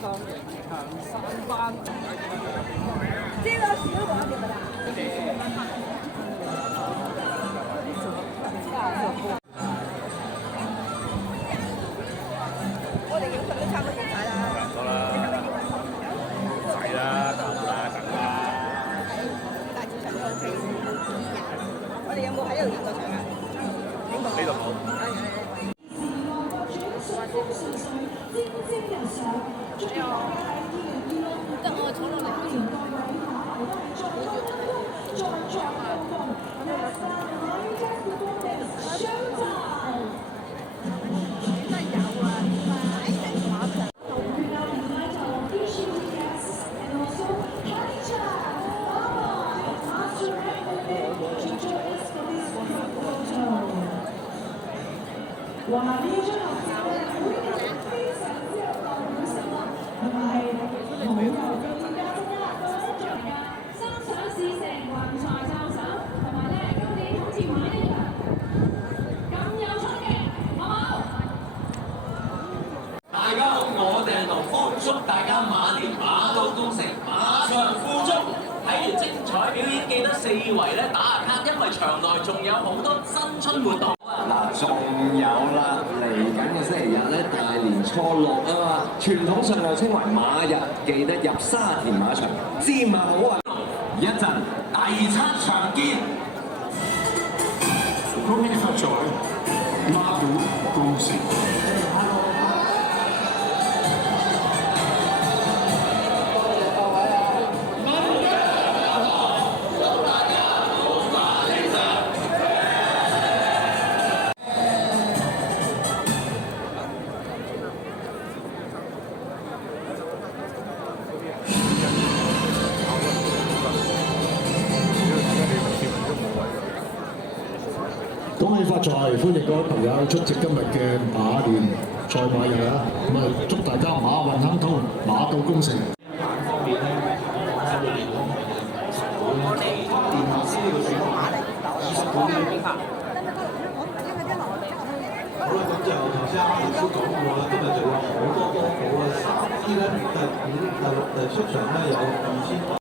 这个是我的啦。我哋影相都差唔多影晒啦。多啦，係啦，夠啦，夠啦。大致上都 OK。我哋有冇喺度影過相啊？影過。呢度冇。等我坐落嚟。哇！呢張合照咧，非常之有代表性啦，同埋好有更加中啦，心想事成，橫財就手，同埋咧今年好似馬一樣咁有衝勁，好唔好？大家好，我哋勞方祝大家馬年馬到功成，馬上富足。睇完精彩表演，記得四圍咧打下卡，因為場內仲有好多新春活動。嗱，仲有啦，嚟緊嘅星期日咧，大年初六啊嘛，傳統上又稱為馬日，記得入沙田馬場，知馬好運。一陣第七場見。恭喜發財，馬到功成。恭喜發財！歡迎各位朋友出席今日嘅馬年賽馬日啊！咁啊，祝大家馬運亨通，馬到功成。方面咧，我哋電話資料系統20款嘅。好啦，咁就頭先啱啱都講過啦，今日就有好多波寶啊，3支咧第5、第6、第7場咧有2000。